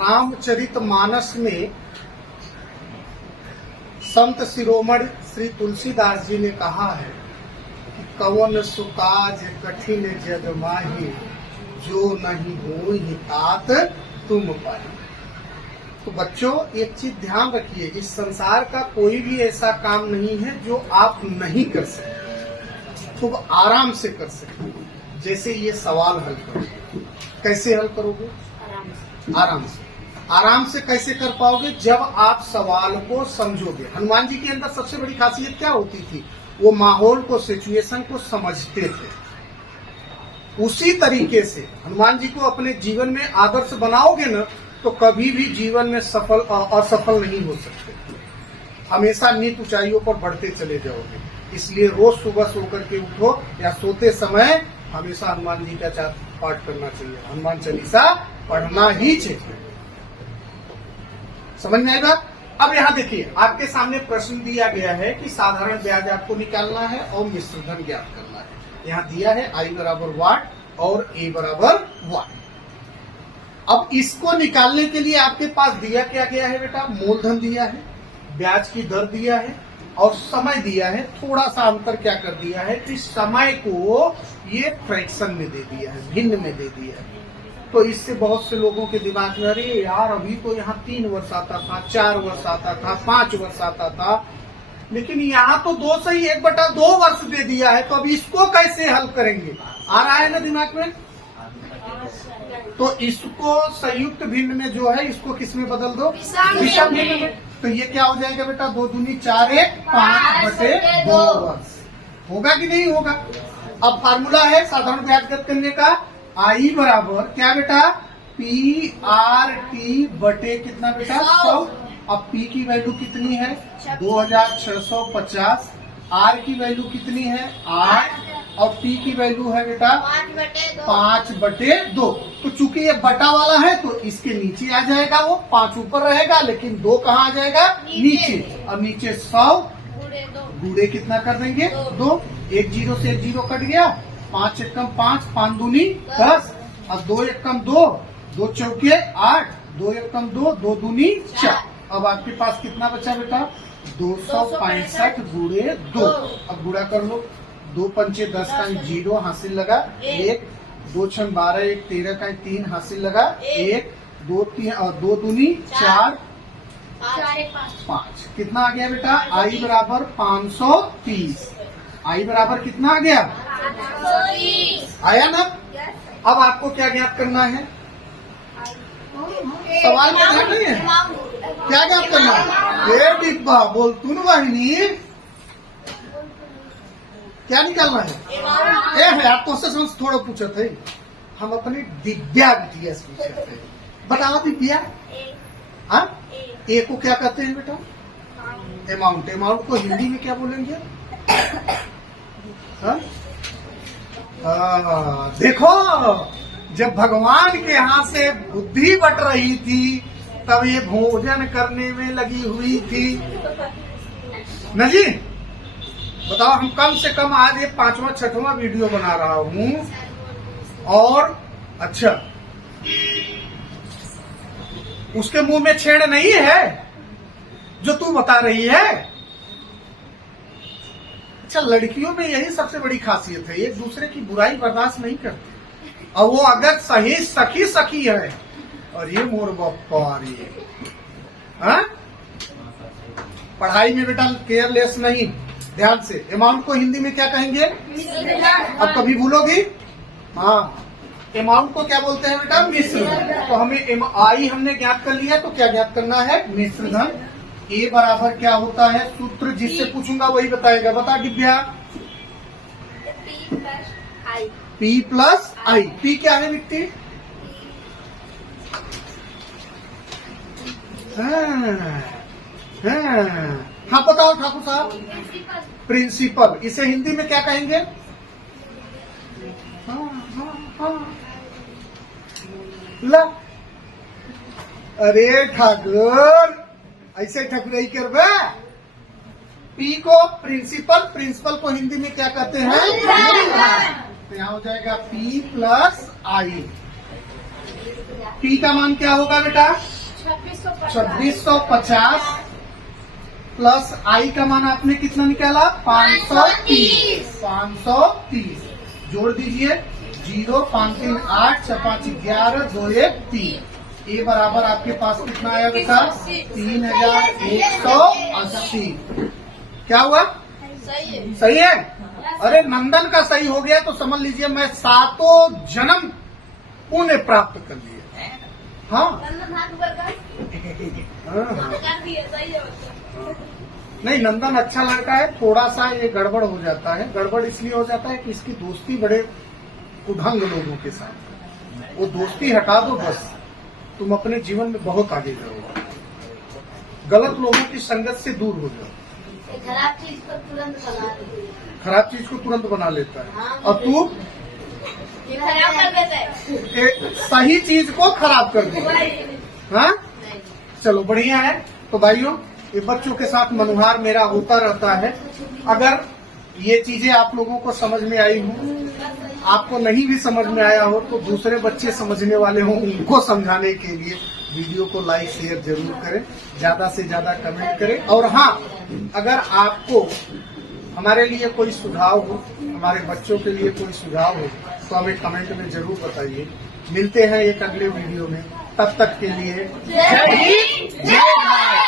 रामचरितमानस में संत शिरोमणि श्री तुलसीदास जी ने कहा है कि कवन सुकाज कठिन जग माही, जो नहीं होई तात तुम पाई। तो बच्चों एक चीज ध्यान रखिए, इस संसार का कोई भी ऐसा काम नहीं है जो आप नहीं कर सकते, खूब आराम से कर सकते। जैसे ये सवाल हल करोगे, कैसे हल करोगे? आराम से कैसे कर पाओगे? जब आप सवाल को समझोगे। हनुमान जी के अंदर सबसे बड़ी खासियत क्या होती थी? वो माहौल को, सिचुएशन को समझते थे। उसी तरीके से हनुमान जी को अपने जीवन में आदर्श बनाओगे ना, तो कभी भी जीवन में सफल असफल नहीं हो सकते, हमेशा नीच ऊंचाइयों पर बढ़ते चले जाओगे। इसलिए रोज सुबह सो करके उठो या सोते समय हमेशा हनुमान जी का पाठ करना चाहिए, हनुमान चालीसा पढ़ना ही चाहिए। समझ में आएगा? अब यहाँ देखिए, आपके सामने प्रश्न दिया गया है कि साधारण ब्याज आपको निकालना है और मिश्र धन ज्ञात करना है। यहाँ दिया है I बराबर वाट और A बराबर वाट। अब इसको निकालने के लिए आपके पास दिया क्या गया है बेटा? मूलधन दिया है, ब्याज की दर दिया है और समय दिया है। थोड़ा सा अंतर क्या कर दिया है कि समय को ये फ्रैक्शन में दे दिया है, भिन्न में दे दिया है। तो इससे बहुत से लोगों के दिमाग में, अरे यार अभी तो यहाँ 3 वर्ष आता था, 4 वर्ष आता था, 5 वर्ष आता था, लेकिन यहाँ तो 2 से ही 1/2 वर्ष दे दिया है, तो अब इसको कैसे हल करेंगे? आ रहा है ना दिमाग में? तो इसको संयुक्त भिन्न में जो है, इसको किस में बदल दो? विषम भिन्न में। तो ये क्या हो जाएगा बेटा? 2 दूनी 4 1 5/2 वर्ष। होगा कि नहीं होगा? अब फार्मूला है साधारण ब्याजगत करने का, I बराबर क्या बेटा? PRT बटे कितना बेटा? 100। अब P की वैल्यू कितनी है? 2650। R की वैल्यू कितनी है? 8। और P की वैल्यू है बेटा 5/2। तो चूंकि ये बटा वाला है तो इसके नीचे आ जाएगा, वो 5 ऊपर रहेगा, लेकिन 2 कहाँ आ जाएगा? नीचे। अब नीचे 100 गुणे कितना कर देंगे? 2। 1 0 से 1 0 कट गया, 5 1 5, 5 दूनी 10। अब 2 1 2, 2 चौके 8, 2 1 2, 2 दूनी 4। अब आपके पास कितना बचा बेटा? 265 गुणे 2। अब गुणा कर लो, 2 पंचे 10 का 0 हासिल लगा 1, 2 6 12 1 13 का 3 हासिल लगा 1, 2 3 और 2 दूनी 4 5। कितना आ गया बेटा? I बराबर 530। I बराबर कितना आ गया? आया ना? अब आपको क्या ज्ञात करना है? सवाल में ध्यान नहीं है? क्या ज्ञात करना है? ये डिब्बा बोल तू न वाहिनी, क्या निकालना है? है आपको से थोड़ा पूछे थे, हम अपने दिव्या बिटिया से पूछे थे। बताओ दिव्या, हाँ ए को क्या कहते हैं बेटा? अमाउंट। अमाउंट को हिंदी में क्या बोलेंगे? देखो, जब भगवान के यहाँ से बुद्धि बट रही थी तब ये भोजन करने में लगी हुई थी न जी। बताओ, हम कम से कम आज ये 5वां 6वां वीडियो बना रहा हूँ, और अच्छा उसके मुंह में छेड़ नहीं है जो तू बता रही है। अच्छा, लड़कियों में यही सबसे बड़ी खासियत है, एक दूसरे की बुराई बर्दाश्त नहीं करती। और वो अगर सही सखी है, और ये मोर बापा ये, हाँ? पढ़ाई में बेटा केयरलेस नहीं, ध्यान से। अमाउंट को हिंदी में क्या कहेंगे? अब कभी भूलोगी? हाँ, अमाउंट को क्या बोलते हैं बेटा? मिश्र धन। तो हमें I हमने ज्ञात कर लिया, तो क्या ज्ञात करना है? मिश्र धन। A बराबर क्या होता है? सूत्र जिससे पूछूंगा वही बताएगा। बता Divya. P plus I। P क्या है मिट्टी? हाँ बताओ ठाकुर साहब। प्रिंसिपल। इसे हिंदी में क्या कहेंगे? ला, अरे ठाकुर, ऐसे ठकुराई करबे। पी को प्रिंसिपल, प्रिंसिपल को हिंदी में क्या कहते हैं? तो यहाँ हो जाएगा P प्लस I। P का मान क्या होगा बेटा? 2650 प्लस आई का मान आपने कितना निकाला 530। 530 जोड़ दीजिए 0 5 3 8 6 5 11 2 1 3। ये बराबर आपके पास कितना आया बेटा 3180। क्या हुआ सही है। अरे नंदन का सही हो गया तो समझ लीजिए मैं 7 जन्म पुण्य प्राप्त कर लिए। हाँ नहीं नंदन अच्छा लड़का है। थोड़ा सा ये गड़बड़ हो जाता है। गड़बड़ इसलिए हो जाता है कि इसकी दोस्ती बड़े उधंग लोगों के साथ। वो दोस्ती हटा दो बस तुम अपने जीवन में बहुत आगे जाओगे। गलत लोगों की संगत से दूर हो जाओ। खराब चीज को तुरंत बना लेता है और तू खराब कर देता है। सही चीज को खराब कर देता है। हाँ चलो बढ़िया है। तो भाइयों ये बच्चों के साथ मनुहार मेरा होता रहता है। अगर ये चीजें आप लोगों को समझ में आई हो, आपको नहीं भी समझ में आया हो तो दूसरे बच्चे समझने वाले हो उनको समझाने के लिए वीडियो को लाइक शेयर जरूर करें, ज्यादा से ज्यादा कमेंट करें। और हाँ अगर आपको हमारे लिए कोई सुझाव हो, हमारे बच्चों के लिए कोई सुझाव हो तो हमें कमेंट में जरूर बताइए। मिलते हैं एक अगले वीडियो में, तब तक के लिए जय हिंद जय भारत।